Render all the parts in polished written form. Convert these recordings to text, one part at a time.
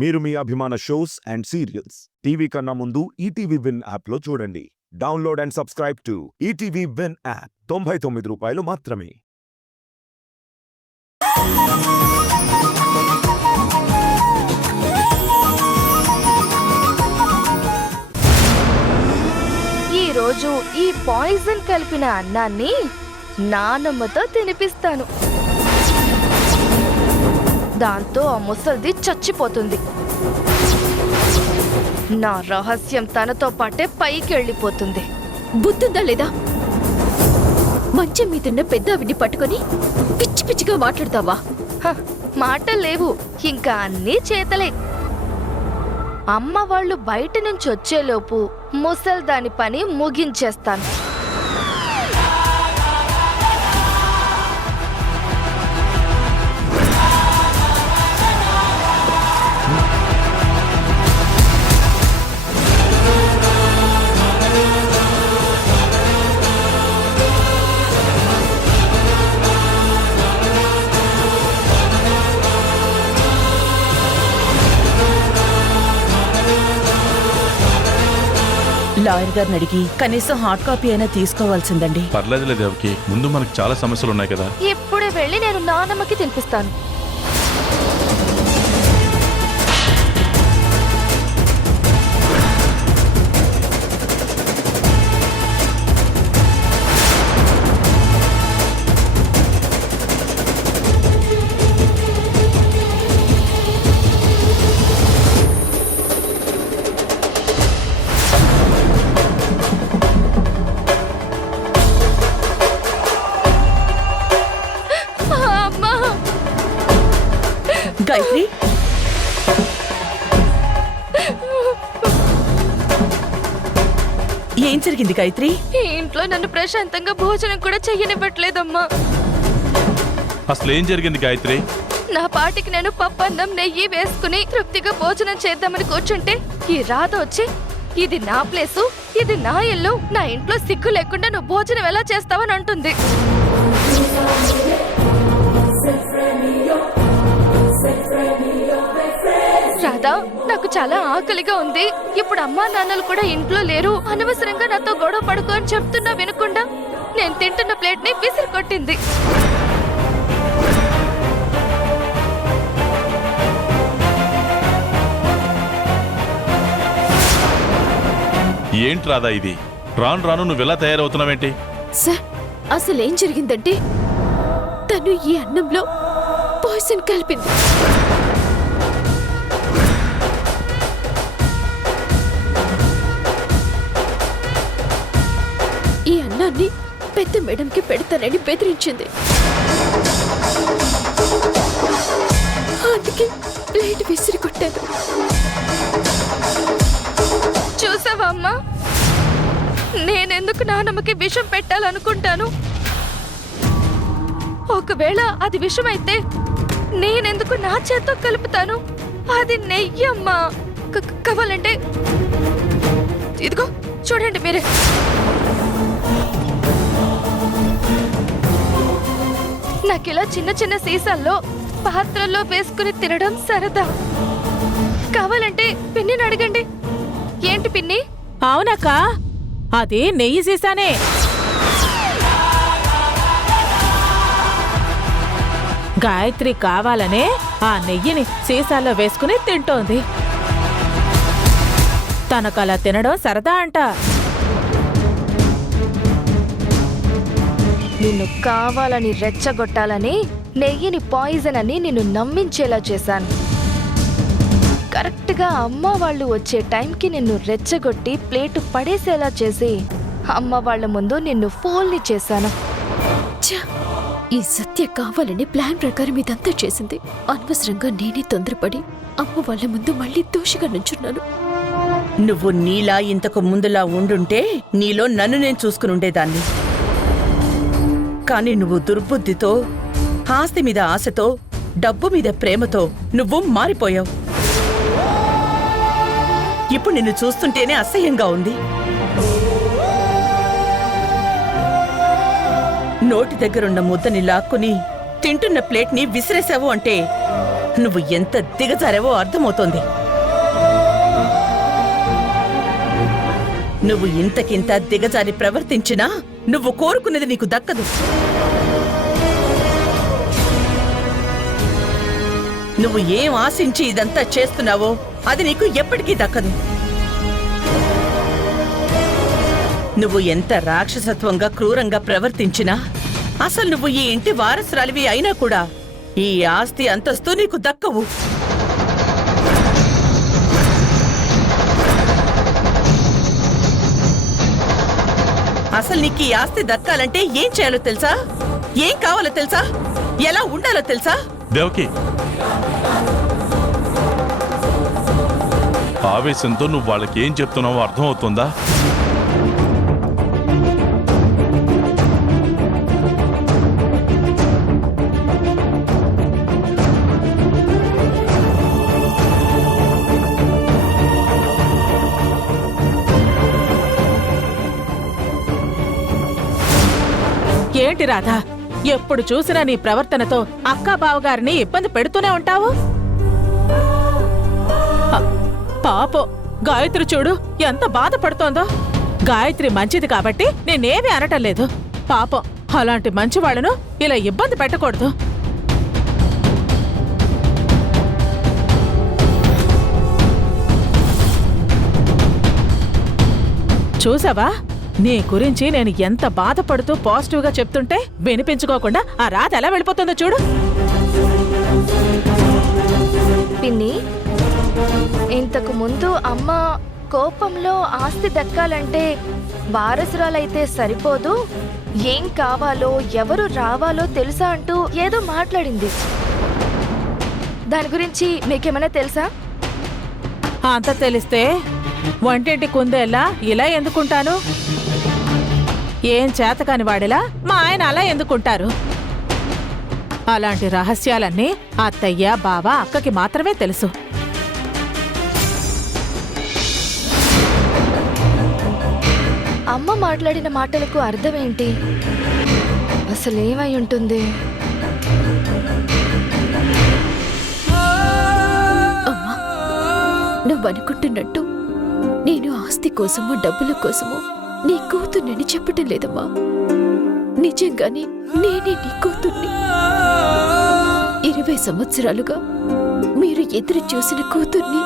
మీరు మీ అభిమాన shows and serials TV కన్నా ముందు ఈటీవీ విన్ యాప్లో చూడండి. Download and subscribe to ETV win app. 99 రూపాయలు మాత్రమే. ఈరోజు ఈ పాయిజన్ కలిపిన అన్నాన్ని నానమ్మతో తినిపిస్తాను. దాంతో ఆ ముసల్ది చచ్చిపోతుంది. నా రహస్యం తనతో పాటే పైకి వెళ్ళిపోతుంది. బుద్ధుందా లేదా? మంచం మీదున్న పెద్దావిడ్ని పట్టుకొని పిచ్చి పిచ్చిగా మాట్లాడతావా? మాటలు లేవు, ఇంకా అన్నీ చేతలే. అమ్మ వాళ్ళు బయట నుంచి వచ్చేలోపు ముసల్దాని పని ముగించేస్తాను. లాయర్ గారిని అడిగి కనీసం హార్డ్ కాపీ అయినా తీసుకోవాల్సిందండి. పర్లేదులే దేవకి, ముందు మనకు చాలా సమస్యలు ఉన్నాయి కదా. ఇప్పుడే వెళ్ళి నేను నానమ్మకి తినిపిస్తాను. గాయత్రి, ఏం జరిగింది గాయత్రి? ఈ ఇంట్లో నన్ను ప్రశాంతంగా భోజనం కూడా చెయ్యనివ్వట్లేదమ్మా. అసలు ఏం జరిగింది గాయత్రి? నా పాటికి నేను పప్పన్నం నెయ్యి వేసుకుని తృప్తిగా భోజనం చేద్దామని కూర్చుంటే ఈ రాధ వచ్చి, ఇది నా ప్లేసు, ఇది నా ఇల్లు, నా ఇంట్లో సిగ్గు లేకుండా నువ్వు భోజనం ఎలా చేస్తావని అంటుంది. రాధా, నాకు చాలా ఆకలిగా ఉంది. ఇప్పుడు అమ్మా నాన్నలు కూడా ఇంట్లో లేరు. అనవసరంగా నాతో గొడవ పడుకో అని చెప్తున్నా వినకుండా నేను తింటున్న ప్లేట్ ని విసిరి కొట్టింది. ఏంటి రాదా ఇది? రాను రాను నువ్వెలా తయారవుతున్నావేంటి? సార్, అసలేం జరిగిందంటే తను ఈ అన్నంలో పాయిజన్ కలిపింది. ఈ అన్నాన్ని పెద్ద మేడంకి పెడతానని బెదిరించింది. అందుకే ప్లేట్ విసిరి కొట్టాను. చూసావా అమ్మా, నేనెందుకు నానమ్మకి విషం పెట్టాలనుకుంటాను? ఒకవేళ అది విషమైతే నేనెందుకు నా చేత్తో కలుపుతాను? అది నెయ్యమ్మా. కావాలంటే ఇదిగో చూడండి మీరే. నాకిలా చిన్న చిన్న సీసాల్లో పాత్రల్లో వేసుకుని తినడం సరదా. కావాలంటే పిన్నిని అడగండి. ఏంటి పిన్ని? అవునక్క, అది నెయ్యి సీసానే. గాయత్రి కావాలనే ఆ నెయ్యిని సీసాల్లో వేసుకుని తింటోంది. తనకలా తినడం సరదా అంట. నిన్ను కావాలని రెచ్చగొట్టాలని నెయ్యిని పాయిజన్ అని నిన్ను నమ్మించేలా చేశాను. కరెక్ట్గా అమ్మ వాళ్ళు వచ్చే టైంకి నిన్ను రెచ్చగొట్టి ప్లేటు పడేసేలా చేసి అమ్మ వాళ్ళ ముందు నిన్ను ఫోల్ని చేశాను. ఈ సత్య కావాలని ప్లాన్ ప్రకారం ఇదంతా చేసింది. అనవసరంగా నేనే తొందరపడి అమ్మ వాళ్ళ ముందు మళ్ళీ దోషిగా నుంచున్నాను. నువ్వు నీలా ఇంతకు ముందులా ఉండుంటే నీలో నన్ను నేను చూసుకుని ఉండేదాన్ని. కానీ నువ్వు దుర్బుద్ధితో, ఆస్తి మీద ఆశతో, డబ్బు మీద ప్రేమతో నువ్వు మారిపోయావు. ఇప్పుడు నిన్ను చూస్తుంటేనే అసహ్యంగా ఉంది. నోటి దగ్గరున్న ముద్దని లాక్కుని తింటున్న ప్లేట్ని విసిరేశావు అంటే నువ్వు ఎంత దిగజారావో అర్థమవుతోంది. నువ్వు ఇంతకింత దిగజారి ప్రవర్తించినా నువ్వు కోరుకునేది నీకు దక్కదు. నువ్వు ఏం ఆశించి ఇదంతా చేస్తున్నావో అది నీకు ఎప్పటికీ దక్కదు. నువ్వు ఎంత రాక్షసత్వంగా క్రూరంగా ప్రవర్తించినా అసలు నువ్వు ఈ ఇంటి వారసురాలివి అయినా కూడా ఈ ఆస్తి అంతస్తు నీకు దక్కవు. అసలు నీకు ఈ ఆస్తి దక్కాలంటే ఏం చేయాలో తెలుసా? ఏం కావాలో తెలుసా? ఎలా ఉండాలో తెలుసా? దేవకి, ఆవేశంతో నువ్వు వాళ్ళకి ఏం చెప్తున్నావో అర్థమవుతుందా? ఏంటి రాధా, ఎప్పుడు చూసినా నీ ప్రవర్తనతో అక్కా బావగారిని ఇబ్బంది పెడుతూనే ఉంటావు. పాపం గాయత్రి చూడు ఎంత బాధపడుతోందో. గాయత్రి మంచిది కాబట్టి నేనేమీ అనటం లేదు. పాపం అలాంటి మంచి వాళ్ళను ఇలా ఇబ్బంది పెట్టకూడదు. చూసావా, నీ గురించి నేను ఎంత బాధపడుతూ పాజిటివ్గా చెప్తుంటే వినిపించుకోకుండా ఆ రాత ఎలా వెళ్ళిపోతుందో చూడు. పిన్ని, ఇంతకు ముందు అమ్మ కోపంలో ఆస్తి దక్కాలంటే వారసురాలైతే సరిపోదు, ఏం కావాలో ఎవరు రావాలో తెలుసా అంటూ ఏదో మాట్లాడింది. దాని గురించి మీకేమైనా తెలుసా? అంత తెలిస్తే వంటింటి కుందేలా ఇలా ఎందుకుంటాను? ఏం చేతకాని వాడిలా మా ఆయన అలా ఎందుకుంటారు? అలాంటి రహస్యాలన్నీ అత్తయ్య బావ అక్కకి మాత్రమే తెలుసు. అమ్మ మాట్లాడిన మాటలకు అర్థమేంటి? అసలేమై ఉంటుంది? అమ్మా, నువ్వనుకుంటున్నట్టు నేను ఆస్తి కోసమో డబ్బుల కోసమో నీ కూతుర్నని చెప్పటం లేదమ్మా. నిజంగానే నేనే నీ కూతుర్ని. 20 సంవత్సరాలుగా మీరు ఎదురు చూసిన కూతుర్ని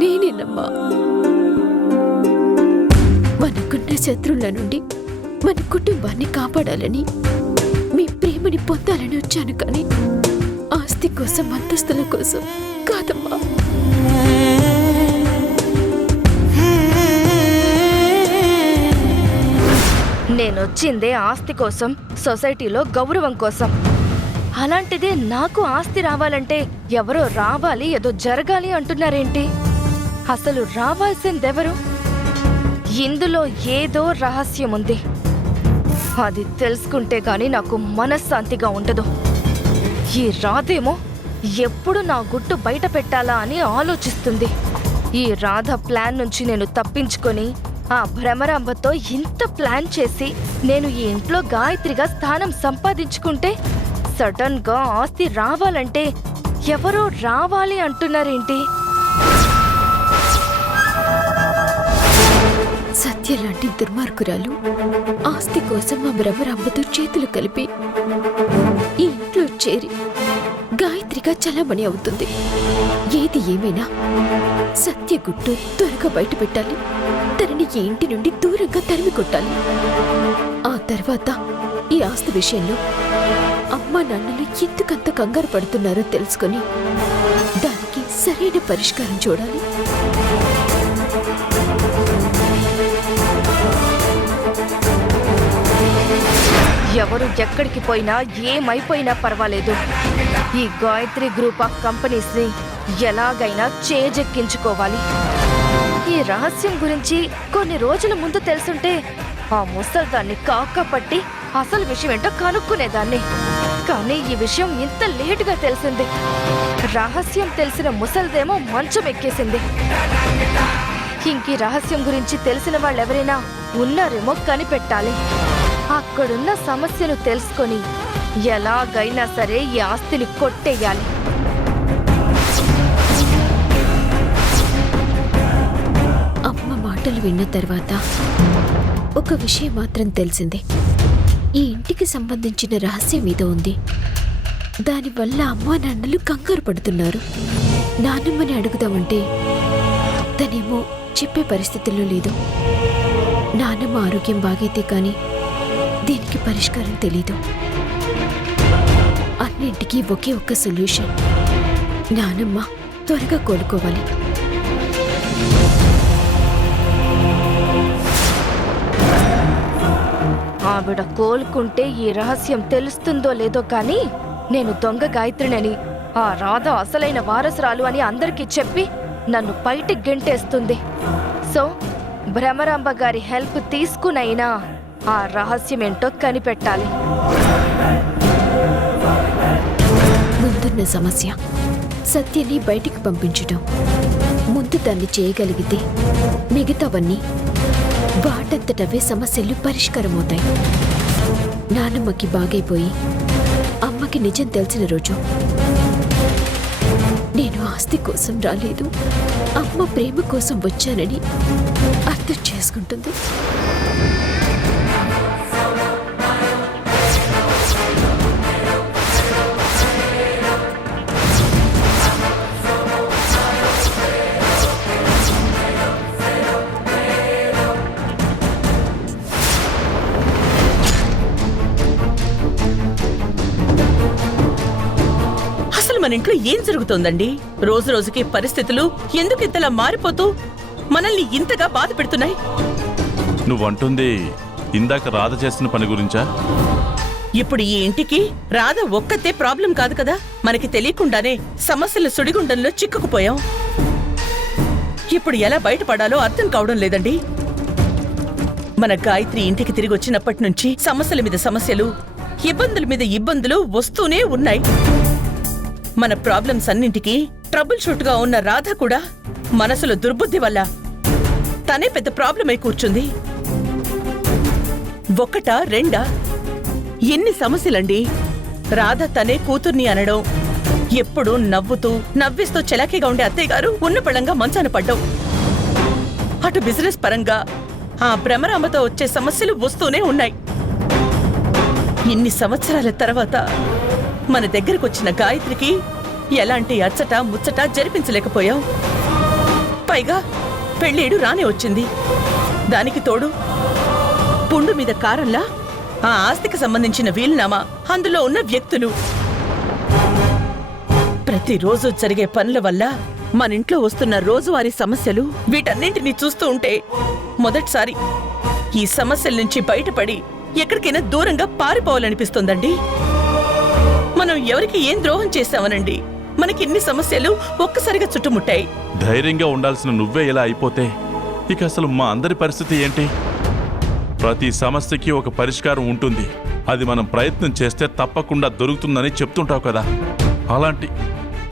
నేనేనమ్మా. మనకున్న శత్రువుల నుండి మన కుటుంబాన్ని కాపాడాలని, మీ ప్రేమని పొందాలని వచ్చాను, కానీ ఆస్తి కోసం అంతస్తుల కోసం కాదమ్మా. నేనొచ్చిందే ఆస్తి కోసం, సొసైటీలో గౌరవం కోసం. అలాంటిదే నాకు ఆస్తి రావాలంటే ఎవరో రావాలి, ఏదో జరగాలి అంటున్నారేంటి? అసలు రావాల్సిందెవరు? ఇందులో ఏదో రహస్యం ఉంది. అది తెలుసుకుంటే గాని నాకు మనశ్శాంతిగా ఉండదు. ఈ రాధేమో ఎప్పుడు నా గుట్టు బయట పెట్టాలా అని ఆలోచిస్తుంది. ఈ రాధ ప్లాన్ నుంచి నేను తప్పించుకొని ఆ భ్రమరాంబతో ఇంత ప్లాన్ చేసి నేను ఈ ఇంట్లో గాయత్రిగా స్థానం సంపాదించుకుంటే సడన్ గా ఆస్తి రావాలంటే ఎవరో రావాలి అంటున్నారేంటి? సత్య లాంటి దుర్మార్గురాలు ఆస్తి కోసం మా భ్రమరాంబతో చేతులు కలిపి ఈ ఇంట్లో చేరి గాయత్రిగా చలామణి అవుతుంది. ఏది ఏమైనా సత్య గుట్టు త్వరగా బయట పెట్టాలి. తనని ఈ ఇంటి నుండి దూరంగా తరిమి కొట్టాలి. ఆ తర్వాత ఈ ఆస్తి విషయంలో అమ్మా నాన్నలు ఎందుకంత కంగారు పడుతున్నారో తెలుసుకొని దానికి సరైన పరిష్కారం చూడాలి. ఎవరు ఎక్కడికి పోయినా ఏమైపోయినా పర్వాలేదు, ఈ గాయత్రి గ్రూప్ ఆఫ్ కంపెనీస్ ని ఎలాగైనా చేజెక్కించుకోవాలి. ఈ రహస్యం గురించి కొన్ని రోజుల ముందు తెలుసుంటే ఆ ముసల్దాన్ని కాకపట్టి అసలు విషయం ఏంటో కనుక్కునేదాన్ని. కానీ ఈ విషయం ఇంత లేటుగా తెలిసింది. రహస్యం తెలిసిన ముసల్దేమో మంచం ఎక్కేసింది. ఇంకీ రహస్యం గురించి తెలిసిన వాళ్ళెవరైనా ఉన్నారేమో కనిపెట్టాలి. అక్కడున్న సమస్యను తెలుసుకొని ఎలాగైనా సరే ఈ ఆస్తిని కొట్టేయాలి. మాటలు విన్న తర్వాత ఒక విషయం మాత్రం తెలిసింది. ఈ ఇంటికి సంబంధించిన రహస్యం ఏదో ఉంది. దానివల్ల అమ్మా నాన్నలు కంగారు పడుతున్నారు. నాన్నమ్మని అడుగుదామంటే తనేమో చెప్పే పరిస్థితుల్లో లేదు. నాన్నమ్మ ఆరోగ్యం బాగైతే కానీ దీనికి పరిష్కారం తెలీదు. అన్నింటికీ ఒకే ఒక్క సొల్యూషన్. నానమ్మ త్వరగా కోలుకోవాలి. ఆవిడ కోలుకుంటే ఈ రహస్యం తెలుస్తుందో లేదో కానీ నేను దొంగ గాయత్రినని, ఆ రాధ అసలైన వారసురాలు అని అందరికీ చెప్పి నన్ను బయటికి గెంటేస్తుంది. సో భ్రమరాంబ గారి హెల్ప్ తీసుకునైనా ఆ రహస్యం ఏంటో కనిపెట్టాలి. ముందున్న సమస్య సత్యని బయటికి పంపించటం. ముందు దాన్ని చేయగలిగితే మిగతావన్నీ వాటంతటవే సమస్యలు పరిష్కారమవుతాయి. నానమ్మకి బాగైపోయి అమ్మకి నిజం తెలిసిన రోజు నేను ఆస్తి కోసం రాలేదు, అమ్మ ప్రేమ కోసం వచ్చానని అర్థం చేసుకుంటుంది. మన ఇంట్లో ఏం జరుగుతోందండి? రోజు రోజుకి పరిస్థితులు ఎందుకు ఇంతలా మారిపోతూ మనల్ని ఇంతగా బాధ పెడుతున్నాయి? నువ్వంటుంది ఇందాక రాధ చేసిన పని గురించా? ఇప్పుడు ఈ ఇంటికి రాధ ఒక్కతే ప్రాబ్లం కాదు కదా. మనకి తెలియకుండానే సమస్యల సుడిగుండంలో చిక్కుకుపోయాం. ఇప్పుడు ఎలా బయటపడాలో అర్థం కావడం లేదండి. మన గాయత్రి ఇంటికి తిరిగి వచ్చినప్పటి నుంచి సమస్యల మీద సమస్యలు, ఇబ్బందుల మీద ఇబ్బందులు వస్తూనే ఉన్నాయి. మన ప్రాబ్లమ్స్ అన్నింటికీ ట్రబుల్ షూట్ గా ఉన్న రాధ కూడా మనసులో దుర్బుద్ధి వల్ల తనే పెద్ద ప్రాబ్లం అయి కూర్చుంది. ఒకటా రెండా ఎన్ని సమస్యలండి? రాధ తనే కూతుర్ని అనడం, ఎప్పుడు నవ్వుతూ నవ్విస్తూ చలాకీగా ఉండే అత్తయ్య గారు ఉన్నపళంగా మంచాన పడ్డావు. అటు బిజినెస్ పరంగా ఆ భ్రమరాంబతో వచ్చే సమస్యలు వస్తూనే ఉన్నాయి. ఇన్ని సంవత్సరాల తర్వాత మన దగ్గరకొచ్చిన గాయత్రికి ఎలాంటి అచ్చట ముచ్చట జరిపించలేకపోయాం. పైగా పెళ్ళేడు రానే వచ్చింది. దానికి తోడు పుండు మీద కారంలా ఆ ఆస్తికి సంబంధించిన వీలునామా, అందులో ఉన్న వ్యక్తులు. ప్రతిరోజు జరిగే పనుల వల్ల మన ఇంట్లో వస్తున్న రోజువారీ సమస్యలు, వీటన్నింటినీ చూస్తూ ఉంటే మొదటిసారి ఈ సమస్యల నుంచి బయటపడి ఎక్కడికైనా దూరంగా పారిపోవాలనిపిస్తోందండి. మనం ఎవరికి ఏం ద్రోహం చేశామనండి మనకి ఇన్ని సమస్యలు ఒక్కసారిగా చుట్టుముట్టాయి. ధైర్యంగా ఉండాల్సిన నువ్వే ఇలా అయిపోతే ఇక అసలు మా అందరి పరిస్థితి ఏంటి? ప్రతి సమస్యకి ఒక పరిష్కారం ఉంటుంది. అది మనం ప్రయత్నం చేస్తే తప్పకుండా దొరుకుతుందని చెప్తుంటావు కదా.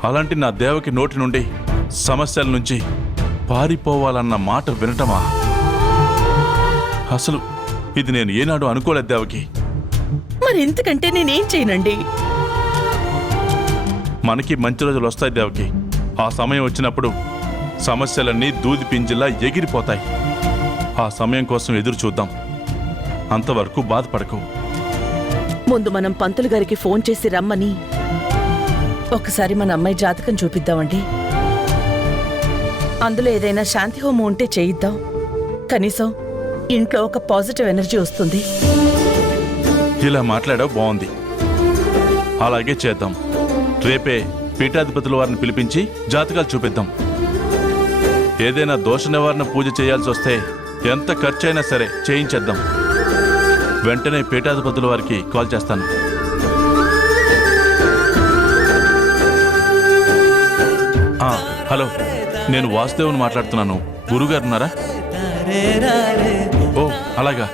అలాంటి నా దేవకి నోటి నుండి సమస్యల నుంచి పారిపోవాలన్న మాట వినటమా? అసలు ఇది నేను ఏనాడు అనుకోలేదు దేవకి. మరి ఇంతకంటే నేనేం చేయనండి? మనకి మంచి రోజులు వస్తాయి దేవకి. ఆ సమయం వచ్చినప్పుడు సమస్యలన్నీ దూది పింజిలా ఎగిరిపోతాయి. ఆ సమయం కోసం ఎదురు చూద్దాం. అంతవరకు బాధపడకు. ముందు మనం పంతులు గారికి ఫోన్ చేసి రమ్మని ఒకసారి మన అమ్మాయి జాతకం చూపిద్దామండి. అందులో ఏదైనా శాంతి హోమం ఉంటే చేయిద్దాం. కనీసం ఇంట్లో ఒక పాజిటివ్ ఎనర్జీ వస్తుంది. ఇలా మాట్లాడావు, బాగుంది. అలాగే చేద్దాం. రేపే పీఠాధిపతుల వారిని పిలిపించి జాతకాలు చూపిద్దాం. ఏదైనా దోష నివారణ పూజ చేయాల్సి వస్తే ఎంత ఖర్చైనా సరే చేయించేద్దాం. వెంటనే పీఠాధిపతుల వారికి కాల్ చేస్తాను. హలో, నేను వాసుదేవుని మాట్లాడుతున్నాను. గురుగారు ఉన్నారా? ఓ అలాగా,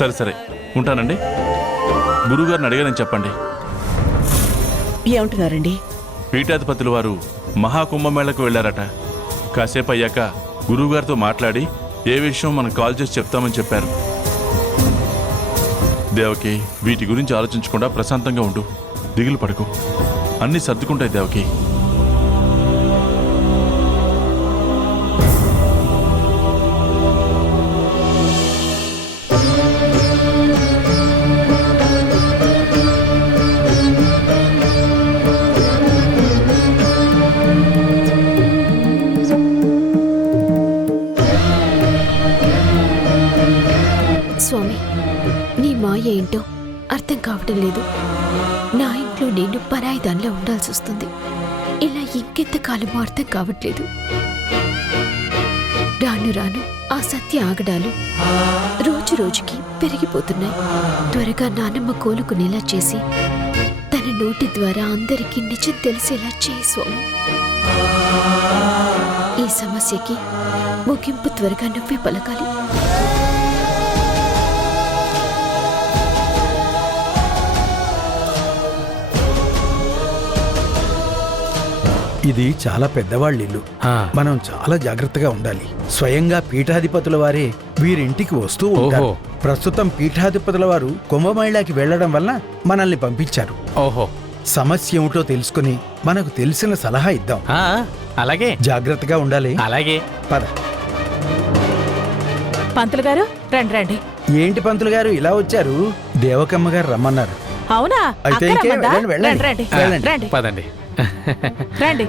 సరే సరే ఉంటానండి. గురుగారిని అడిగానని చెప్పండి. ఏమంటున్నారండి? పీఠాధిపతుల వారు మహాకుంభమేళకు వెళ్లారట. కాసేపు అయ్యాక గురువుగారితో మాట్లాడి ఏ విషయం మనం కాల్ చేసి చెప్తామని చెప్పారు. దేవకి, వీటి గురించి ఆలోచించకుండా ప్రశాంతంగా ఉండు. దిగులు పడకు, అన్నీ సర్దుకుంటాయి దేవకి. ఏంటో అర్థం కావటం లేదు. నా ఇంట్లో నేను పరాయి దానిలో ఉండాల్సి వస్తుంది. ఇలా ఇంకెంతకాలమో అర్థం కావట్లేదు. రాను రాను ఆ సత్య ఆగడాలు రోజు రోజుకి పెరిగిపోతున్నాయి. త్వరగా నానమ్మ కోలుకునేలా చేసి తన నోటి ద్వారా అందరికీ నిజం తెలిసేలా చేయి స్వామి. ఈ సమస్యకి ముగింపు త్వరగా నువ్వే పలకాలి. ఇది చాలా పెద్దవాళ్ళ ఇల్లు. మనం చాలా జాగ్రత్తగా ఉండాలి. స్వయంగా పీఠాధిపతుల వారే వీరింటికి వస్తూ ఉంటారు. ప్రస్తుతం పీఠాధిపతుల వారు కుంభమేళాకి వెళ్లడం వల్ల మనల్ని పంపించారు. ఓహో, సమస్య ఏమిటో తెలుసుకుని మనకు తెలిసిన సలహా ఇద్దాం. అలాగే. జాగ్రత్తగా ఉండాలి. అలాగే. పద. పంతులు గారు రండి రండి. ఏంటి పంతులు గారు ఇలా వచ్చారు? దేవకమ్మ గారు రమ్మన్నారు. అవునా? అయితే అక్క ఇంకేం? రమ్మందా? వెళ్ళండి, వెళ్ళండి. రండి, వెళ్ళండి. రండి పదండి. రండి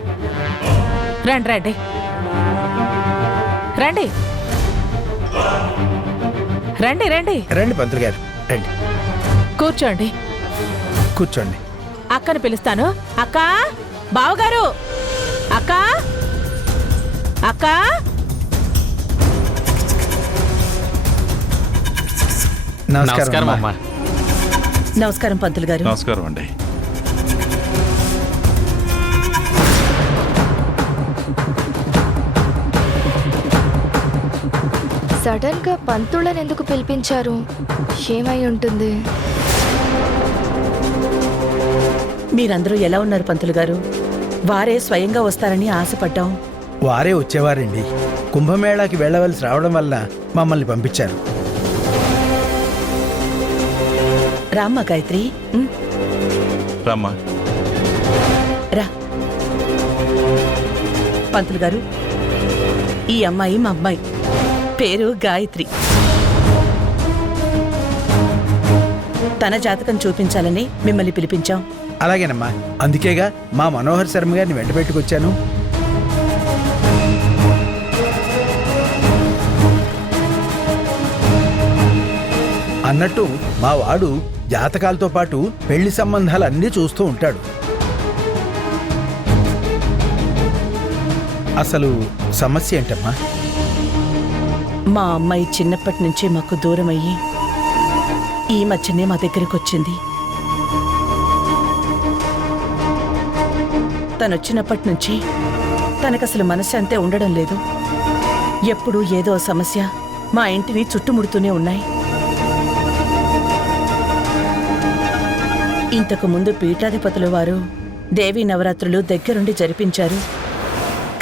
రండి రండి రండి రండి రండి రండి పంతులు గారు రండి. కూర్చోండి. కూర్చోండి. అక్కను పిలుస్తాను. అక్క, బావగారు, అక్క, అక్క. నమస్కారం అమ్మా. అమ్మా. నమస్కారం పంతులు గారు. నమస్కారం అండి. సడన్ గా పంతుళ్ళని ఎందుకు పిలిపించారు? ఏమై ఉంటుంది? మీరందరూ ఎలా ఉన్నారు పంతులు గారు? వారే స్వయంగా వస్తారని ఆశపడ్డాం. వారే వచ్చేవారండి. కుంభమేళాకి వెళ్ళవలసి రావడం వల్ల మమ్మల్ని పంపించారు. రామ్మ గాయత్రి. రామ్మా. రా. పంతులు గారు, ఈ అమ్మాయి మా అమ్మాయి. పేరు గాయత్రి. తన జాతకం చూపించాలని మిమ్మల్ని పిలిపించాం. అలాగేనమ్మా, అందుకేగా మా మనోహర్ శర్మ గారిని వెంట పెట్టుకొచ్చాను. అన్నట్టు మా వాడు జాతకాలతో పాటు పెళ్లి సంబంధాలన్నీ చూస్తూ ఉంటాడు. అసలు సమస్య ఏంటమ్మా? మా అమ్మాయి చిన్నప్పటి నుంచే మాకు దూరమయ్యి ఈ మధ్యనే మా దగ్గరికి వచ్చింది. తనొచ్చినప్పటి నుంచి తనకసలు మనశ్శాంతే ఉండడం లేదు. ఎప్పుడూ ఏదో సమస్య మా ఇంటిని చుట్టుముడుతూనే ఉన్నాయి. ఇంతకు ముందు పీఠాధిపతుల వారు దేవీ నవరాత్రులు దగ్గరుండి జరిపించారు.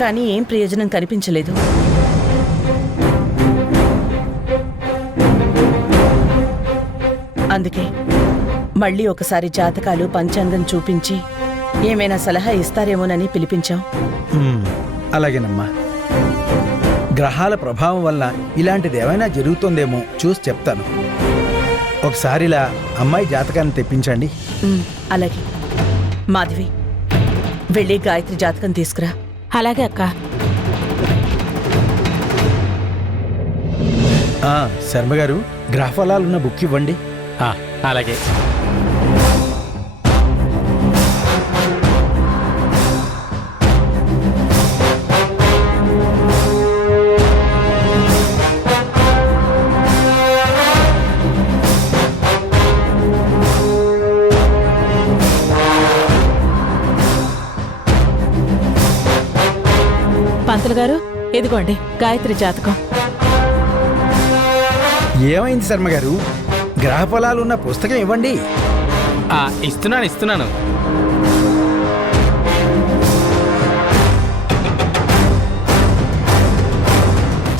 కానీ ఏం ప్రయోజనం కనిపించలేదు. అందుకే మళ్ళీ ఒకసారి జాతకాలు పంచాంగం చూపించి ఏమైనా సలహా ఇస్తారేమోనని పిలిపించాం. అలాగేనమ్మా. గ్రహాల ప్రభావం వల్ల ఇలాంటిది ఏమైనా జరుగుతుందేమో చూసి చెప్తాను. ఒకసారి ఇలా అమ్మాయి జాతకాన్ని తెప్పించండి. అలాగే. మాధవి, వెళ్ళి గాయత్రి జాతకం తీసుకురా. అలాగే అక్క. శర్మ గారు, గ్రహఫలాలున్న బుక్ ఇవ్వండి. అలాగే. పంతులు గారు, ఇదిగోండి గాయత్రి జాతకం. ఏమైంది శర్మ గారు? గ్రహఫలాలున్న పుస్తకం ఇవ్వండి. ఇస్తున్నాను.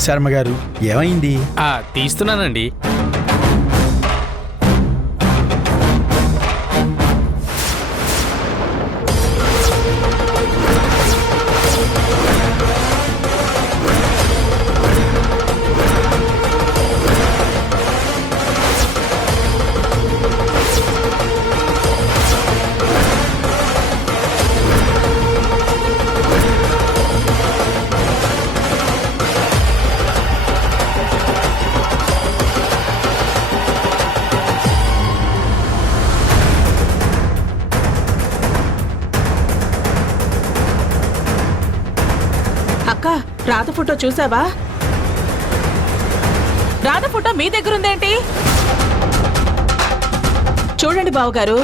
శర్మ గారు, ఏమైంది? తీస్తున్నానండి. అక్క రాధ ఫోటో చూసావా? రాధ ఫోటో మీ దగ్గర ఉందేంటి? చూడండి బావగారు.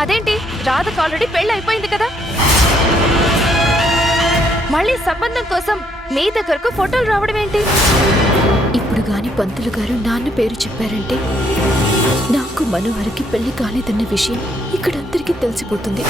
అదేంటి, రాధకు ఆల్రెడీ పెళ్లి అయిపోయింది కదా, మళ్ళీ సంబంధం కోసం మీ దగ్గరకు ఫోటోలు రావడం ఏంటి? ఇప్పుడు గాని పంతులు గారు నాన్న పేరు చెప్పారంటే నాకు మనోహర్కి పెళ్లి కాలేదన్న విషయం ఇక్కడందరికీ తెలిసిపోతుంది.